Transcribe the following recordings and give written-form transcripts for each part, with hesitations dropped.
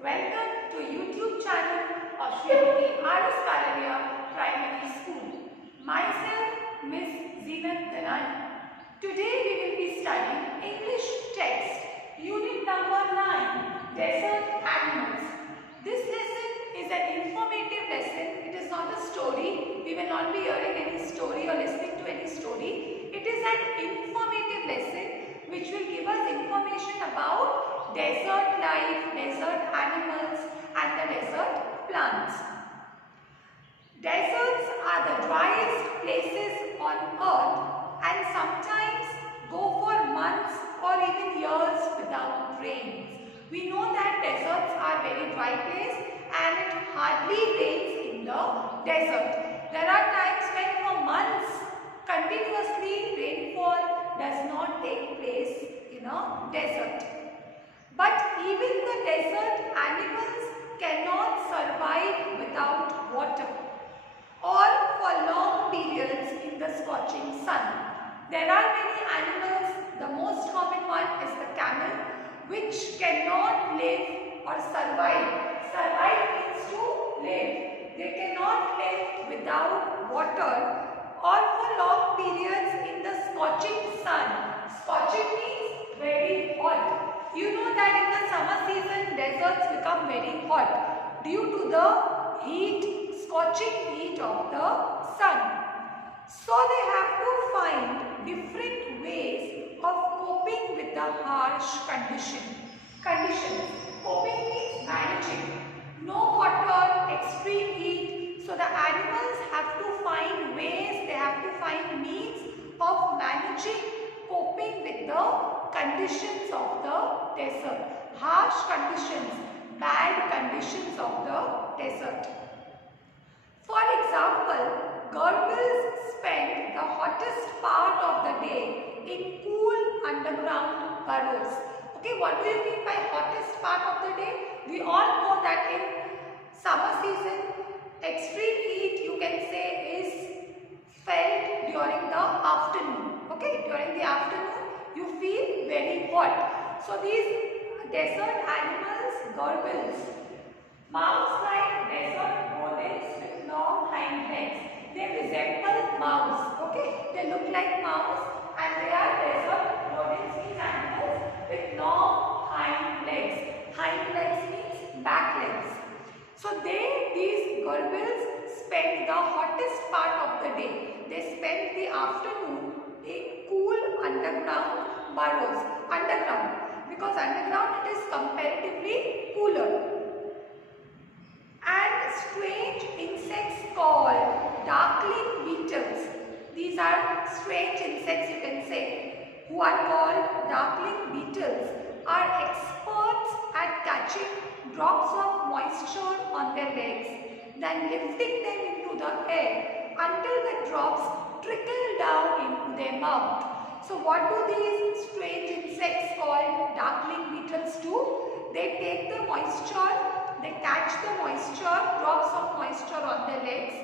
Welcome to YouTube channel of Srimati R.S. Kalaria Primary School. Myself, Miss Zeenat Danani. Today we will be studying English text, unit number 9, Desert Animals. This lesson is an informative lesson. It is not a story. We will not be hearing any story or listening to any story. It is an informative lesson which will give us information about desert life, desert animals and the desert plants. Deserts are the driest places on earth and sometimes go for months or even years without rains. We know that deserts are very dry place and it hardly rains in the desert. There are times when for months continuously rainfall does not take place in a desert. But even the desert animals cannot survive without water or for long periods in the scorching sun. There are many animals. The most common one is the camel, which cannot live or survive. Survive means to live. They cannot live without water or for long periods in the scorching sun. Scorching means very hot. You know that in the summer season deserts become very hot due to the heat, scorching heat of the sun. So they have to find different ways of coping with the harsh conditions. Coping means managing. No water, extreme heat. So the animals have to find ways, they have to find means of managing, coping with the conditions of the desert. Harsh conditions, bad conditions of the desert. For example, gerbils spend the hottest part of the day in cool underground burrows. Okay, what do you mean by hottest part of the day? We all know that in summer season, extreme heat you can say is felt during the afternoon. Okay, during the afternoon you feel very hot. So these desert animals, gerbils, mouse-like desert rodents with long hind legs. They resemble mouse. Okay, they look like mouse and they are desert rodents, these animals with long hind legs. Hind legs means back legs. So these gerbils spend the hottest part of the day. They spend the afternoon in cool underground burrows. Underground, because underground it is comparatively cooler. And strange insects called darkling beetles. These are strange insects, you can say, who are called darkling beetles, are experts at catching drops of moisture on their legs, then lifting them into the air until the drops trickle down into their mouth. So what do these strange insects called darkling beetles do? They take the moisture, they catch the moisture, drops of moisture on their legs.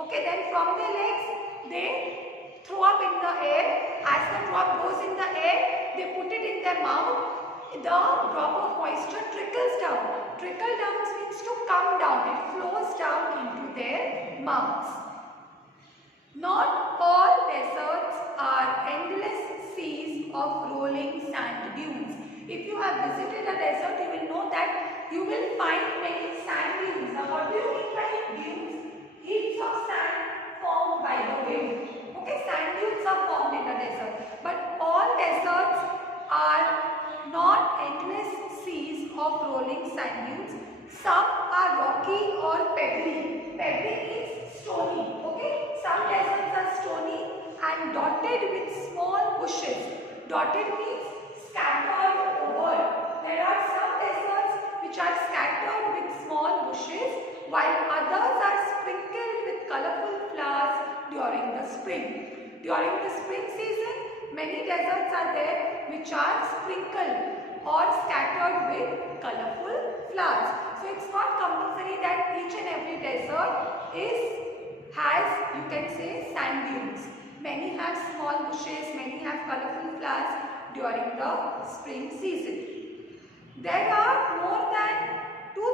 Okay, then from their legs, they throw up in the air. As the drop goes in the air, they put it in their mouth. The drop of moisture trickles down. Trickle down means to come down. It flows down into their mouths. Not all deserts are endless seas of rolling sand dunes. If you have visited a desert, you will know that you will find many sand dunes. Now, what do you mean by dunes? Heaps of sand formed by the wind. Okay, sand dunes are formed in the desert. But all deserts are not endless seas of rolling sand dunes. Some are rocky or pebbly. Pebbly means stony. Okay, some deserts are stony and dotted with small bushes. Dotted means scattered over. There are some deserts which are scattered with small bushes, while others are sprinkled with colorful flowers during the spring. During the spring season, many deserts are there which are sprinkled or scattered with colorful flowers. So it's not compulsory that each and every desert has, you can say, sand dunes. Many have small bushes, many have colorful flowers during the spring season. There are more than 2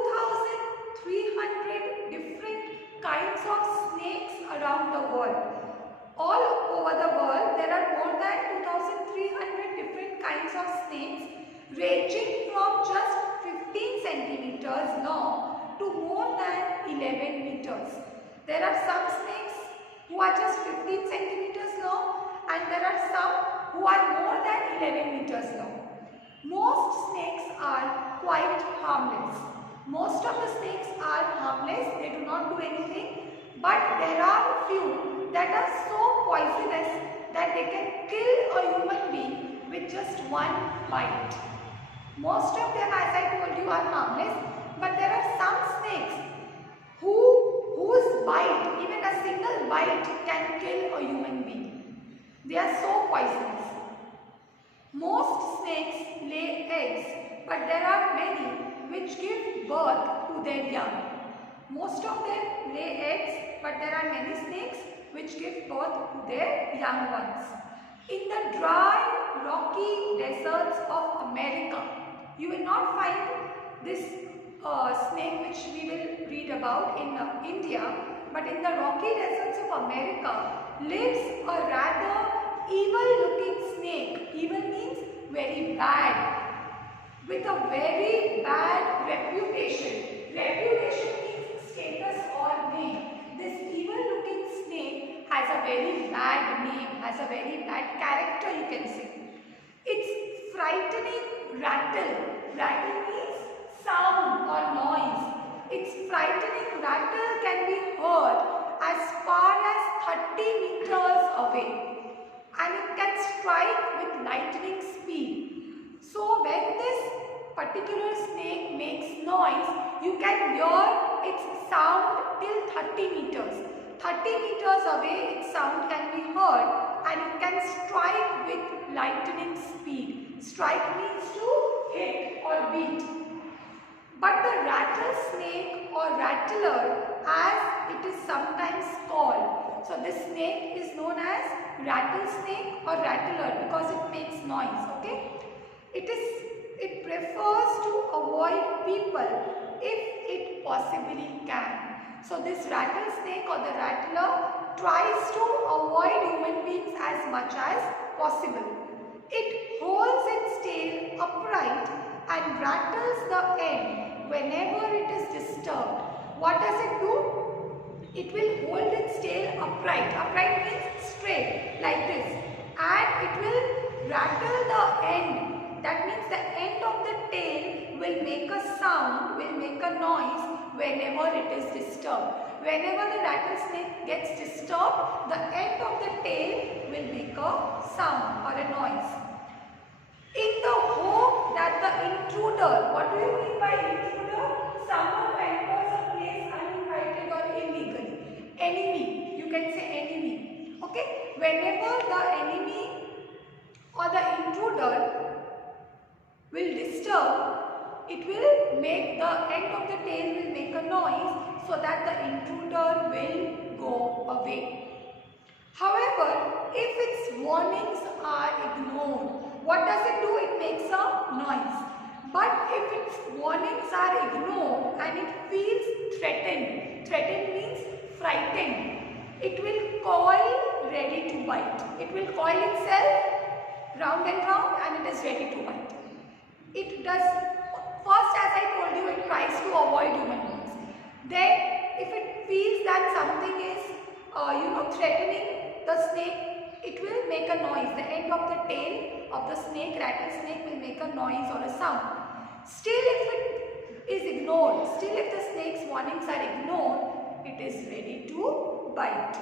meters long to more than 11 meters. There are some snakes who are just 15 centimeters long, and there are some who are more than 11 meters long. Most snakes are quite harmless. Most of the snakes are harmless, they do not do anything, but there are few that are so poisonous that they can kill a human being with just one bite. Most of them, as I told you, are harmless, but there are some snakes whose bite, even a single bite, can kill a human being. They are so poisonous. Most snakes lay eggs, but there are many which give birth to their young. Most of them lay eggs, but there are many snakes which give birth to their young ones. In the dry, rocky deserts of America, you will not find this snake which we will read about in India, but in the rocky deserts of America lives a rather evil-looking snake. Evil means very bad, with a very bad reputation. Reputation means status or name. This evil-looking snake has a very bad name, has a very bad character, you can say. Its frightening rattle. Rattle means sound or noise. Its frightening rattle can be heard as far as 30 meters away, and it can strike with lightning speed. So when this particular snake makes noise, you can hear its sound till 30 meters. 30 meters away its sound can be heard, and it can strike with lightning speed. Strike means to hit or beat. But the rattlesnake or rattler, as it is sometimes called, so this snake is known as rattlesnake or rattler because it makes noise, okay? It prefers to avoid people if it possibly can. So this rattlesnake or the rattler tries to avoid human beings as much as possible. It holds its tail upright and rattles the end whenever it is disturbed. What does it do? It will hold its tail upright. Upright means straight, like this. And it will rattle the end. That means the end of the tail will make a sound, will make a noise whenever it is disturbed. Whenever the rattlesnake gets disturbed, the end of the tail will make a sound or a noise. In the hope that the intruder, what do you mean by intruder? Someone who enters a place uninvited or illegally. Enemy, you can say enemy. Okay? Whenever the enemy or the intruder will disturb, it will make the end of the tail will make a noise so that the intruder will go away. However, if its warnings are ignored, what does it do? It makes a noise. But if its warnings are ignored and it feels threatened, threatened means frightened, it will coil ready to bite. It will coil itself round and round and it is ready to bite. It does, first as I told you, it tries to avoid human beings. Then if it feels that something is threatening the snake, it will make a noise. The end of the tail of the snake, rattlesnake, will make a noise or a sound. Still if it is ignored, still if the snake's warnings are ignored, it is ready to bite.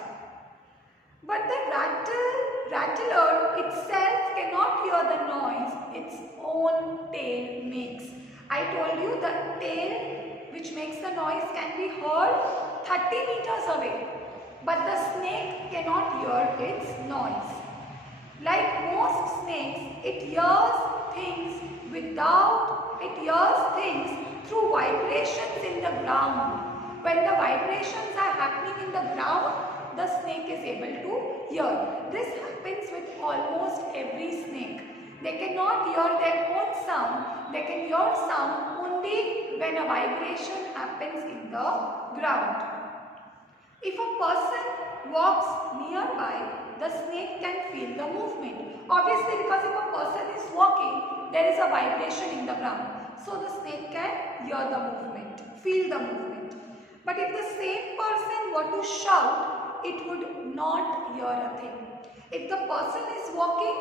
But the rattler itself cannot hear the noise its own tail makes. I told you the tail which makes the noise can be heard 30 meters away, but the snake cannot hear its noise. Like most snakes, it hears things through vibrations in the ground. When the vibrations are happening in the ground, the snake is able to hear. This happens with almost every snake. They cannot hear their own sound. They can hear sound only when a vibration happens in the ground. If a person walks nearby, the snake can feel the movement. Obviously, because if a person is walking, there is a vibration in the ground. so the snake can hear the movement, feel the movement. But if the same person were to shout, it would not hear a thing. If the person is walking,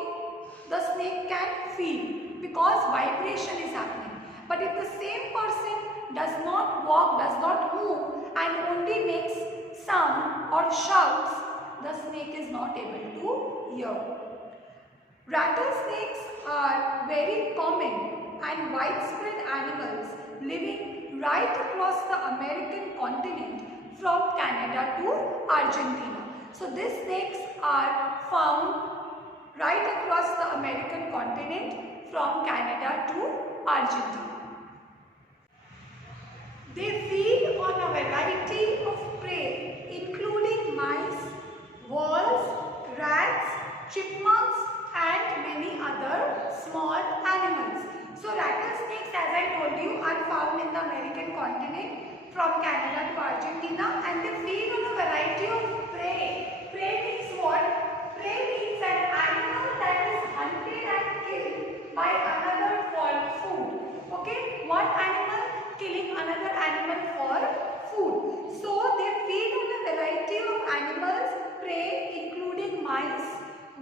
the snake can feel because vibration is happening. But if the same person does not walk, does not move and only makes sound or shouts, the snake is not able to hear. Rattlesnakes are very common and widespread animals living right across the American continent from Canada to Argentina. So these snakes are found right across the American continent from Canada to Argentina. They feed on a variety of prey including mice, voles, rats, chipmunks and many other small animals. So rattlesnakes, as I told you, are found in the American continent from Canada to Argentina and they feed on a variety of prey. Prey means what? Prey means an animal that is hunted and killed by another for food. Okay? One animal killing another animal for food. So they feed on a variety of animals, prey including mice,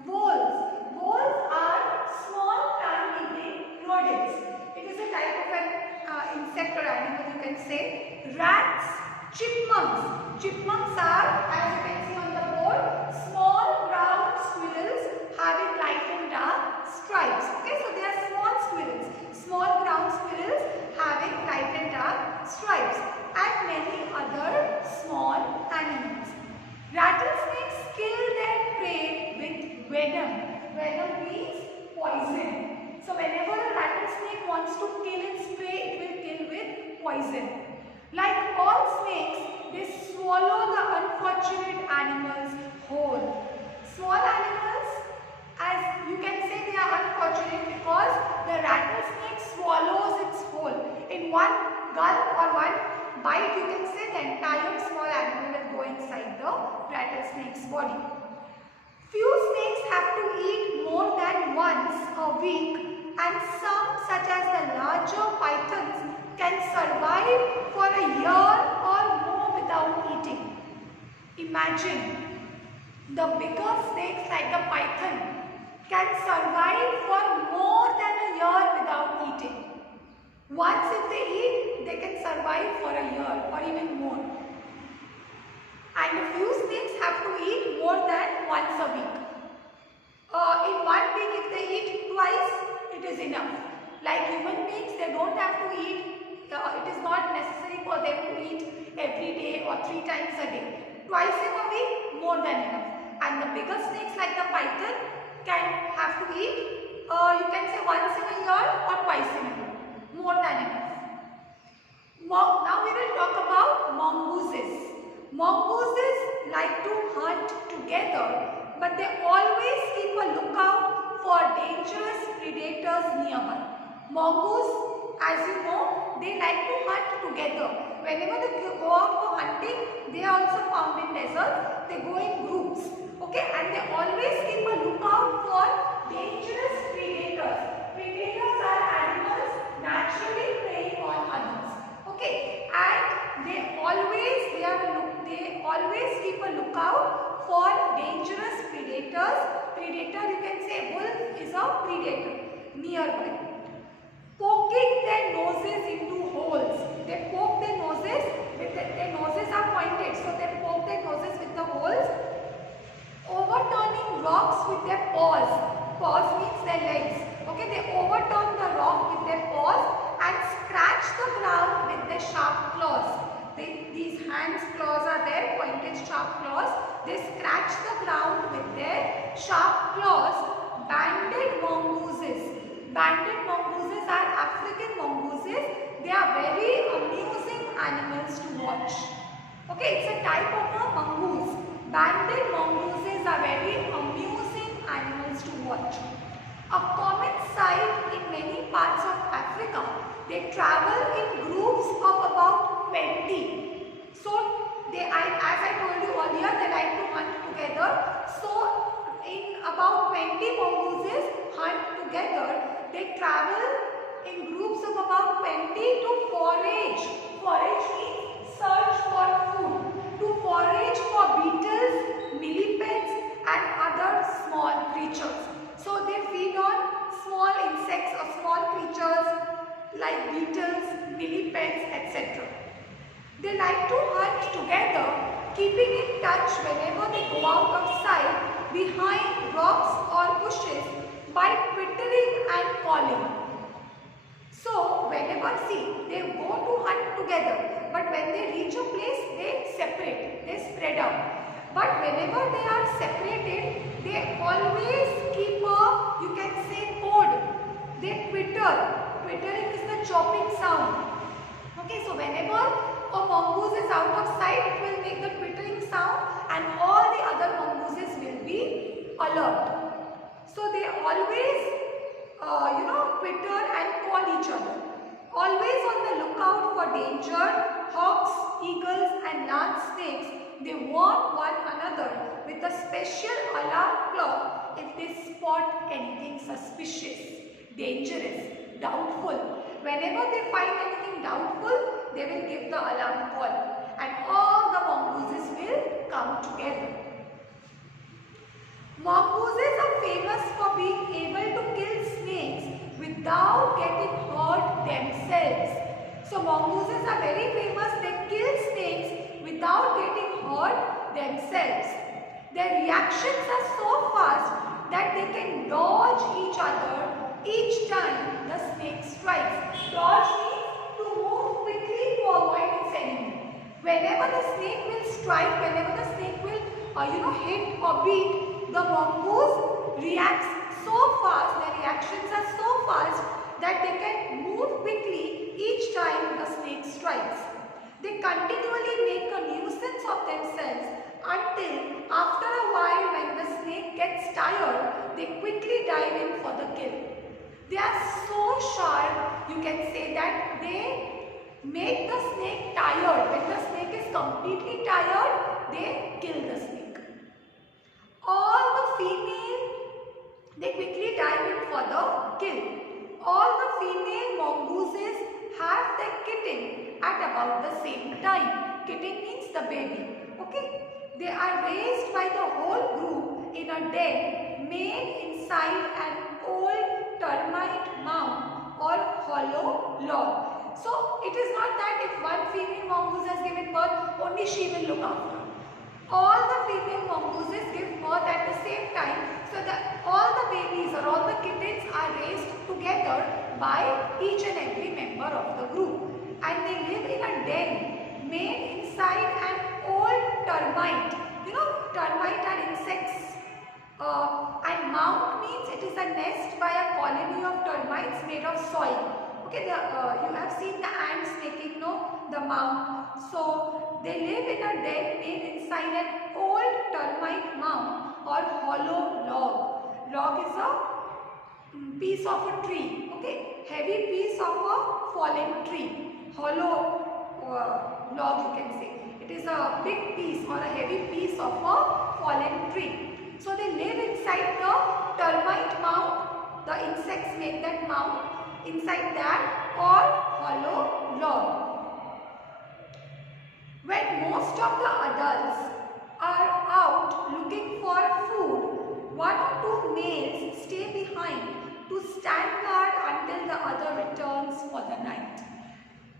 voles. Voles are small plant-eating rodents. It is a type of an insect or animal, you can say. Rats, chipmunks. Chipmunks are, as you can see on the board, small brown squirrels having light and dark stripes. Okay, so they are small squirrels. Small brown squirrels having light and dark stripes and many other small animals. Rattlesnakes kill their prey with venom. Venom means poison. So whenever a rattlesnake wants to kill its prey, it will kill with poison. Like all snakes, they swallow the unfortunate animals whole. Small animals, as you can say, they are unfortunate because the rattlesnake swallows its whole. In one gulp or one bite, you can say the entire small animal will go inside the rattlesnake's body. Few snakes have to eat more than once a week and some, such as the larger pythons, can survive for a year or more without eating. Imagine, the bigger snakes like the python can survive for more than a year without eating. Once if they eat, they can survive for a year or even more. And a few snakes have to eat more than once a week. In 1 week, if they eat twice, it is enough. Like human beings, they don't have to eat. It is not necessary for them to eat every day or 3 times a day. Twice in a week, more than enough. And the bigger snakes like the python can have to eat, you can say once in a year or twice in a year. More than enough. Now we will talk about mongooses. Mongooses like to hunt together, but they always keep a lookout for dangerous predators nearby. Mongoose, as you know, they like to hunt together. Whenever they go out for hunting, they are also found in deserts. They go in groups, okay, and they always keep a lookout for dangerous predators. Predators are animals naturally preying on others, okay, and they always keep a lookout for dangerous predators. Predator, you can say wolf is a predator nearby. Poking their noses into holes. They poke their noses, their noses are pointed, so they poke their noses with the holes. Overturning rocks with their paws. Paws means their legs. Okay, they overturn the rock with their paws and scratch the ground with their sharp claws. These hands claws are there, pointed sharp claws. They scratch the ground with their sharp claws. Banded mongooses. Banded mongooses are African mongooses. They are very amusing animals to watch. Okay, it's a type of a mongoose. Banded mongooses are very amusing animals to watch. A common sight in many parts of Africa. They travel in groups of about 20. So, as I told you earlier, they like to hunt together. So, in about 20 mongooses hunt together. They travel in groups of about only to forage. Forage means search for food. To forage for beetles, millipedes and other small creatures. So they feed on small insects or small creatures like beetles, millipedes, etc. They like to hunt together, keeping in touch whenever they go out of sight behind rocks or bushes by twittering and calling. So whenever they go to hunt together, but when they reach a place they separate, they spread out. But whenever they are separated, they always keep a, you can say, code. They twitter. Twittering is the chopping sound. Okay, so whenever a mongoose is out of sight, it will make the twittering sound and all the other mongooses will be alert. So they always, twitter and call each other. Always on the lookout for danger, hawks, eagles and large snakes, they warn one another with a special alarm clock if they spot anything suspicious, dangerous, doubtful. Whenever they find anything doubtful, they will give the alarm call and all the mongooses will come together. Mongooses are famous for being able to kill snakes without getting hurt themselves. So mongooses are very famous. They kill snakes without getting hurt themselves. Their reactions are so fast that they can dodge each other each time the snake strikes. Dodge means to move quickly to avoid its enemy. Whenever the snake will strike, whenever the snake will hit or beat, the mongoose reacts so fast, their reactions are so fast that they can move quickly each time the snake strikes. They continually make a nuisance of themselves until after a while when the snake gets tired, they quickly dive in for the kill. They are so sharp, you can say that they make the snake tired. When the snake is completely tired, they kill the snake. All the female, they quickly dive in for the kill. All the female mongooses have their kitten at about the same time. Kitten means the baby. Okay? They are raised by the whole group in a den made inside an old termite mound or hollow log. So it is not that if one female mongoose has given birth, only she will look after. All the female mongooses give birth at the same time, so that all the babies or all the kittens are raised together by each and every member of the group. And they live in a den made inside an old termite. You know, termite are insects. And mound means it is a nest by a colony of termites made of soil. Okay, you have seen the ants making the mound. So they live in a den made inside an old termite mound or hollow log. Log is a piece of a tree. Okay, heavy piece of a fallen tree. Hollow log, you can say. It is a big piece or a heavy piece of a fallen tree. So they live inside the termite mound. The insects make that mound inside that or hollow log. When most of the adults are out looking for food, one or two males stay behind to stand guard until the other returns for the night.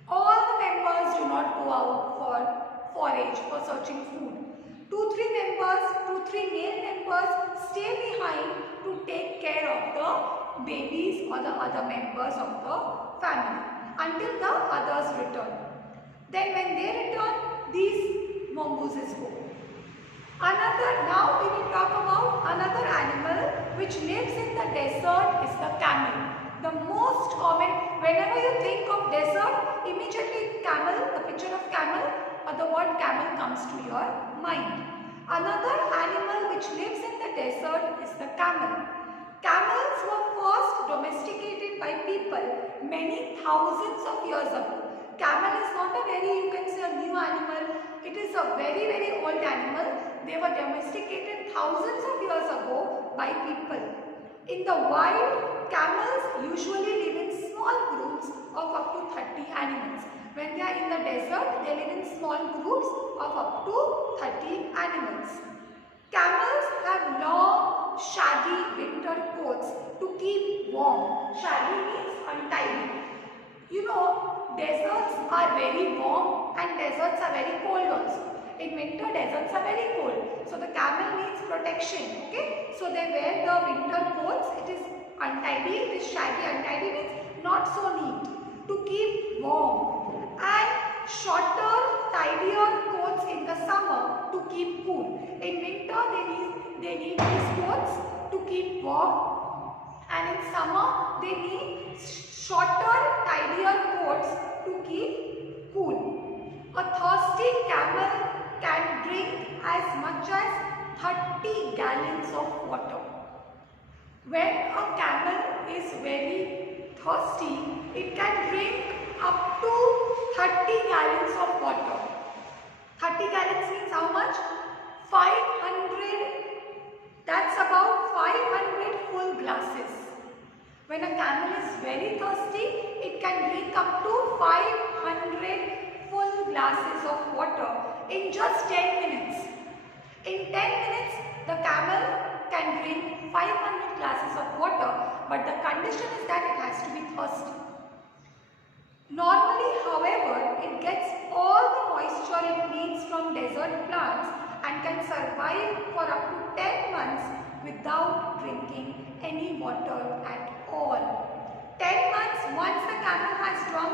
All the members do not go out for forage, for searching food. 2-3 male members stay behind to take care of the babies or the other members of the family until the others return. Then when they return, these mongooses go. Now we will talk about another animal which lives in the desert is the camel. The most common, whenever you think of desert, immediately camel, the picture of camel or the word camel comes to your mind. Another animal which lives in the desert is the camel. Camels were first domesticated by people many thousands of years ago. Camel is not a very, you can say, a new animal. It is a very, very old animal. They were domesticated thousands of years ago by people. In the wild, camels usually live in small groups of up to 30 30 animals. When they are in the desert, they live in small groups of up to 30 animals. Camels have long, shaggy winter coats to keep warm. Shaggy means untidy. You know, deserts are very warm and deserts are very cold also. In winter, deserts are very cold. So the camel needs protection. Okay. So they wear the winter coats. It is untidy. It is shaggy. Untidy means not so neat. To keep warm. And shorter, tidier coats in the summer to keep cool. In winter, they need these coats to keep warm. And in summer, they need shorter, tidier coats to keep cool. A thirsty camel can drink as much as 30 gallons of water. When a camel is very thirsty, it can drink up to 30 gallons of water. 30 gallons means how much? 500. That's about 500 full glasses. When a camel is very thirsty, it can drink up to 500 full glasses of water in just 10 minutes. In 10 minutes, the camel can drink 500 glasses of water, but the condition is that it has to be thirsty. Normally, however, it gets all the moisture it needs from desert plants and can survive for up to 10 months without drinking any water at all. 10 months, once the camel has drunk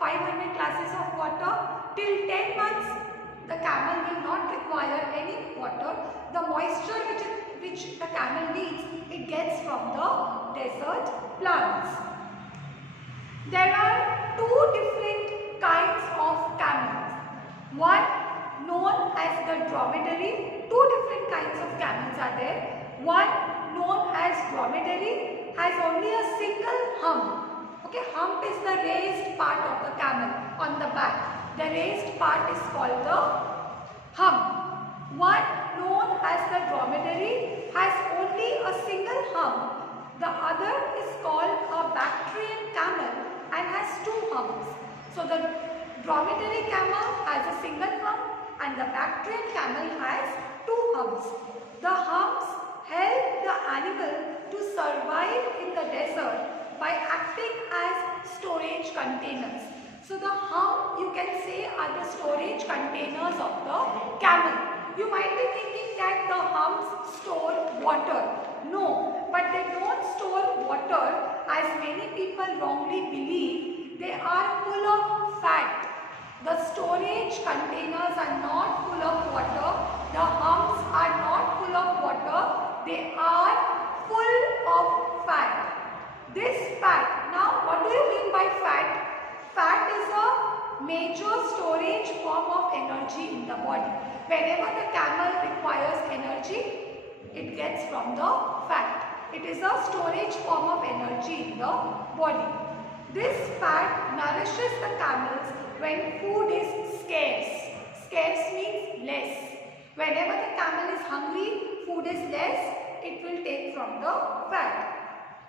500 glasses of water, till 10 months, the camel will not require any water. The moisture which the camel needs, it gets from the desert plants. There are two different kinds of camels. One known as the dromedary. Two different kinds of camels are there. One known as dromedary has only a single hump. Okay, hump is the raised part of the camel on the back. The raised part is called the hump. One known as the dromedary has only a single hump. The other is called a Bactrian camel and has two humps. So the dromedary camel has a single hump and the Bactrian camel has two humps. The humps help the animal to survive in the desert by acting as storage containers. So the hump, you can say, are the storage containers of the camel. You might be thinking that the humps store water. No, but they don't store water as many people wrongly believe. They are full of fat. The storage containers are not full of water. The humps are not full of water. They are full of fat. This fat, now what do you mean by fat? Fat is a major storage form of energy in the body. Whenever the camel requires energy, it gets from the fat. It is a storage form of energy in the body. This fat nourishes the camels when food is scarce. Scarce means less. Whenever the camel is hungry, food is less, it will take from the fat.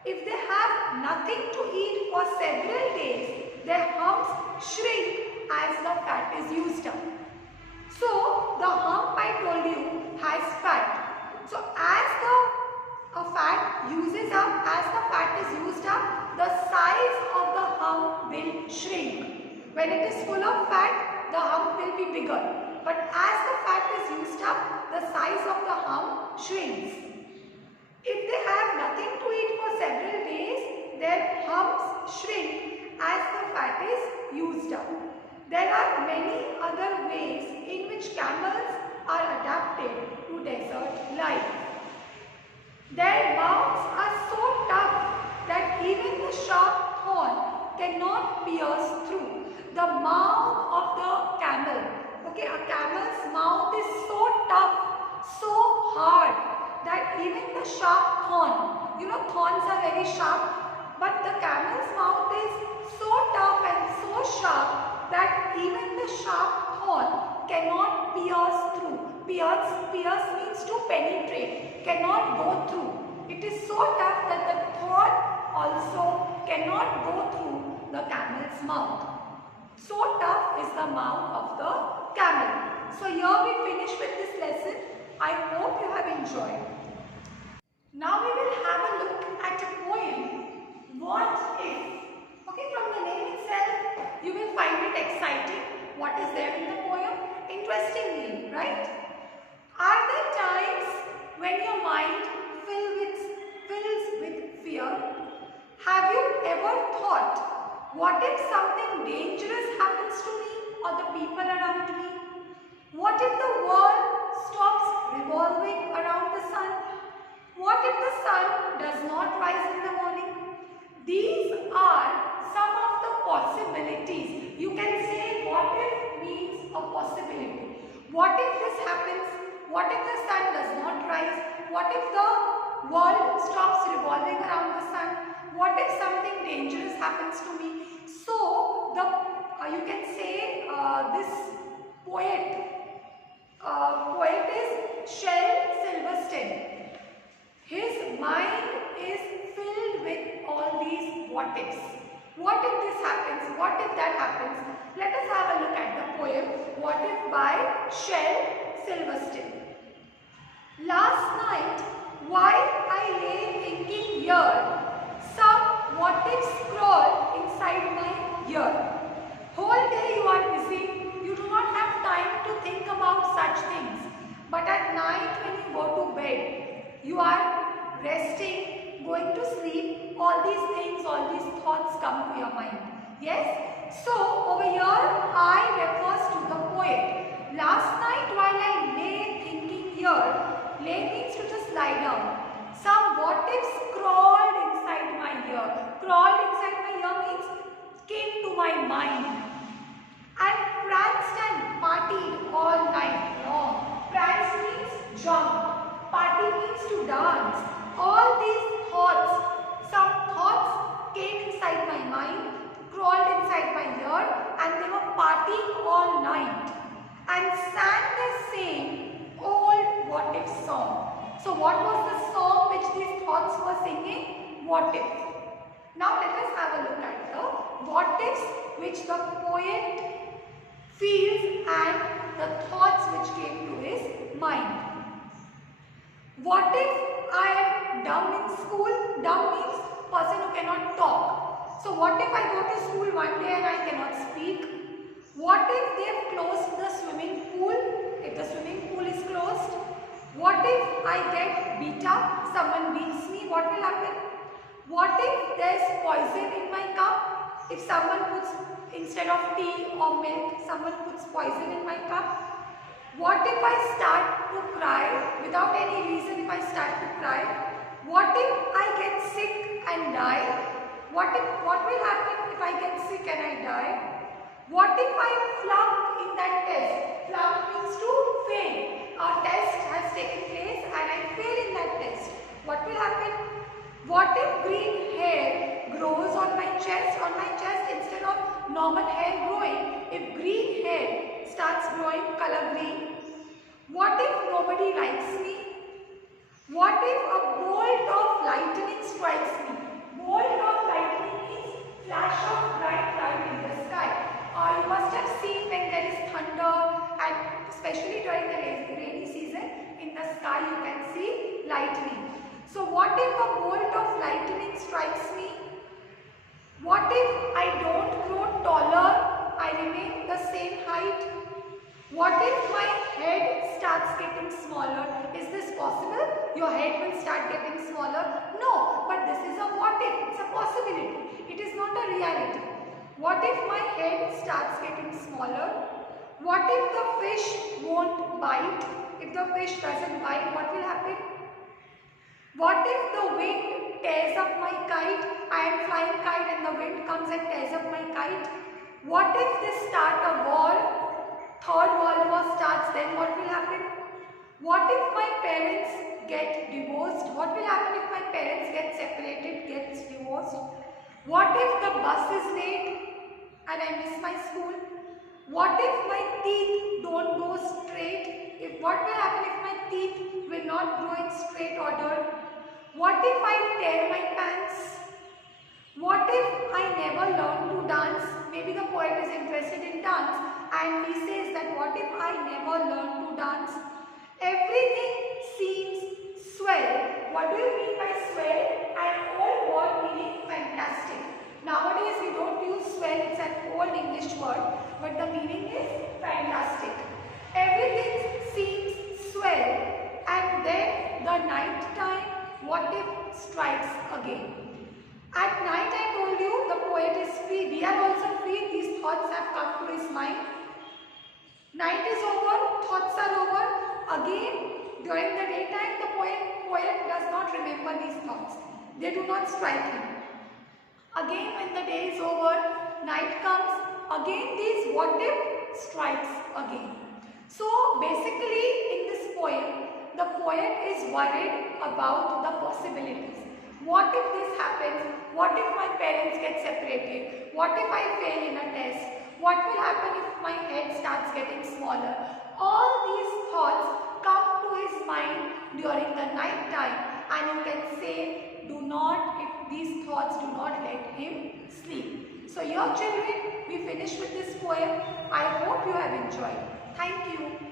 If they have nothing to eat for several days, their humps shrink as the fat is used up. So, the hump I told you has fat. So, as the fat uses up, as the fat is used up, the size of the hump will shrink. When it is full of fat, the hump will be bigger. But as the fat is used up, the size of the hump shrinks. If they have nothing to eat for several days, their humps shrink as the fat is used up. There are many other ways in which camels are adapted to desert life. Their mouths are so tough that even the sharp thorn cannot pierce through. The mouth of the camel, okay, a camel's mouth is so tough, so hard that even the sharp thorn, you know, thorns are very sharp, but the camel's mouth is so tough and so sharp that even the sharp thorn cannot pierce through. Pierce means to penetrate, cannot go through. It is so tough that the thorn also cannot go through the camel's mouth. So tough is the mouth of the camel. So here we finish with this lesson. I hope you have enjoyed. Now we will have a look at a poem, What If? Okay, from the name itself, you will find it exciting. What is there in the poem? Interesting name, right? Are there times when your mind fills with fear? Have you ever thought, what if something dangerous happens to me or the people around me? What if the world stops revolving around the sun? What if the sun does not rise in the morning? These are some of the possibilities. You can say what if means a possibility. What if this happens? What if the sun does not rise? What if the world stops revolving around the sun? What if something dangerous happens to me? So, you can say this poet is Shel Silverstein. His mind is filled with all these what ifs. What if this happens? What if that happens? Let us have a look at the poem What If by Shel Silverstein. Last night, while I lay thinking here, some what ifs crawl inside my ear. Whole day you are busy, you do not have time to think about such things. But at night when you go to bed, you are resting, going to sleep, all these things, all these thoughts come to your mind. Yes? So over here I refers to the poet. Last night while I lay thinking here, lay means to just lie down. Some what ifs crawled inside my ear. Crawled inside my ear means came to my mind. And pranced and partied all night long. Prance means jump. Party means to dance. All these thoughts, some thoughts came inside my mind, crawled inside my ear, and they were partying all night and sang the same old what if song. So what was the song which these thoughts were singing? What if. Now let us have a look at the what ifs which the poet feels and the thoughts which came to his mind. What if I am dumb in school? Dumb means person who cannot talk. So what if I go to school one day and I cannot speak? What if they have closed the swimming pool? If the swimming pool is closed. What if I get beat up? Someone beats me, what will happen? What if there is poison in my cup? If someone puts, instead of tea or milk, someone puts poison in my cup? What if I start to cry without any reason? If I start to cry, what if I get sick and die? What will happen if I get sick and I die? What if I flunk in that test? Flunk means to fail. A test has taken place and I fail in that test. What will happen? What if green hair grows on my chest? On my chest, instead of normal hair growing, if green hair starts growing color green. What if nobody likes me? What if a bolt of lightning strikes me? Bolt of lightning means flash of bright light in the sky. You must have seen when there is thunder, and especially during the rainy season, in the sky you can see lightning. So what if a bolt of lightning strikes me? What if I don't grow taller, I remain the same height? What if my head starts getting smaller? Is this possible? Your head will start getting smaller? No, but this is a what if, it's a possibility. It is not a reality. What if my head starts getting smaller? What if the fish won't bite? If the fish doesn't bite, what will happen? What if the wind tears up my kite? I am flying kite and the wind comes and tears up my kite. What if they start a war? Third World War starts, then what will happen? What if my parents get divorced? What will happen if my parents get separated, gets divorced? What if the bus is late and I miss my school? What if my teeth don't go straight? What will happen if my teeth will not grow in straight order? What if I tear my pants? What if I never learn to dance? Maybe the poet is interested dance, and he says that what if I never learn to dance? Everything seems swell. What do you mean by swell? An old word meaning fantastic. Nowadays we don't use swell, it's an old English word, but the meaning is fantastic. Everything seems swell, and then the night time, what if strikes again? At night I told you the poet is free. We are also free. These thoughts have come to his mind. Night is over, thoughts are over. Again, during the daytime, the poet does not remember these thoughts. They do not strike him. Again, when the day is over, night comes. Again, these what if strikes again. So, basically, in this poem, the poet is worried about the possibilities. What if this happens? What if my parents get separated? What if I fail in a test? What will happen if my head starts getting smaller? All these thoughts come to his mind during the night time, and you can say, these thoughts do not let him sleep. So, your children, we finish with this poem. I hope you have enjoyed. Thank you.